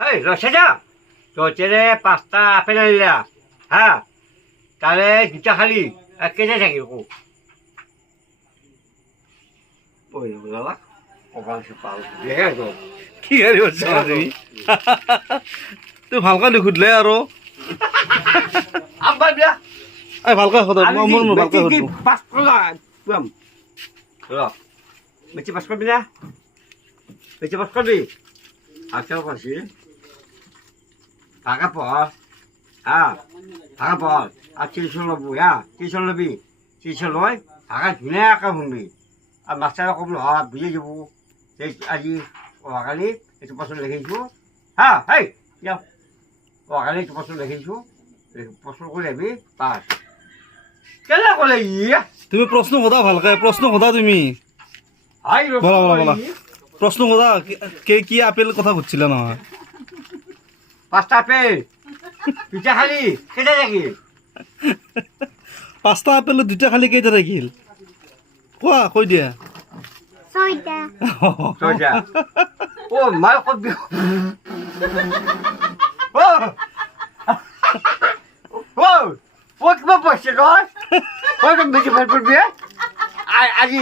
এই রসেদা তোচেরে 5টা আপেল আনিলা হ্যাঁ তাহলে 2টা খালি আর কেটে থাকি কো ওই বাবা ওখান সে পাল দেখে তো কি আরে হচ্ছে তুমি তুই ভালকা নুখুদলে আৰু আব্বা বিয়া এই ভালকা কথা মোৰ ভালকা কথা পাস করলা তুম র বেশি পাস করবি না বেশি পাস করবি আচ্ছা করছি টাকা পর হ্যাঁ টাকা পর আর 300 লবি হ্যাঁ 300 লবি 300 লয় টাকা ধুনীয়াকৈ শুনবি আর মাস্টারে কবল হ্যাঁ বুঝে যাব সেই আজি অহাকালি এইটো বস্তু লিখিছোঁ হ্যাঁ হেই যাও অহাকালি এইটো বস্তু লিখিছোঁ প্রশ্ন করে যাবি পাস কেলে ক'লে ই তুমি প্ৰশ্ন সোধা ভালকে প্ৰশ্ন সোধা তুমি হাই বলা বলা বলা প্ৰশ্ন সোধা কি আপেল কথা সুধিছিলা নহয় 5টা আপেল 2টা খালি কেইটা থাকিল 5টা আপেলত 2টা খালি কেইটা থাকিল কোৱা কৈ দিয়া 6টা ছয়টা ও মাই কবি ও ও ও কিবা বসে গয় ও তো বেশি ফেল পড়বি আজি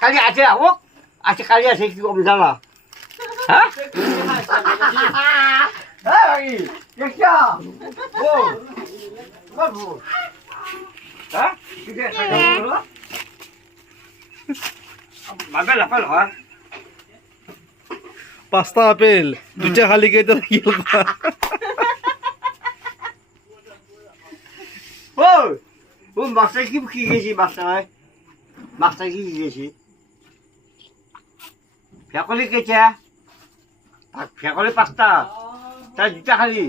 কালি আছে হোক আছে কালি আছে কি কম জানা হ্যাঁ এই কেয়া ও বাবু হ্যাঁ কি রে বাবা লাপাল হয় 5টা আপেল 2টা খালি কেইটা থাকিল ও ও মাস্টার কি গেছি মাস্টার কি গেছি ফেকলি কেচা ফেকলি 5টা তার 2টা খালি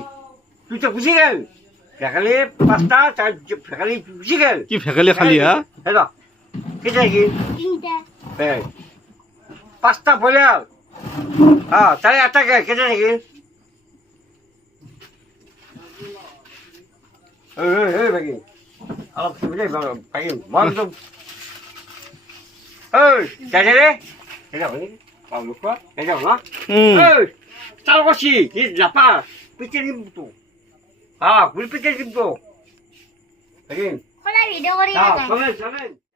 তুই তো বুঝি গেল ফেকলি 5টা তার ফেকলি বুঝি গেল কি ফেকালি খালি হা হ্যালো কেচা কি 3টা এই 5টা বলে হ্যাঁ তাহলে একটা কেটে থাকি এই বাকি অলপ বুঝাই পাইম মন তো এই যাই রে এটা হই পাবলো কো এটা না এই চাল বসি কি লাপা পিছে নিব তো হ্যাঁ ফুল পিছে নিব তো এই খোলা ভিডিও করি না চলেন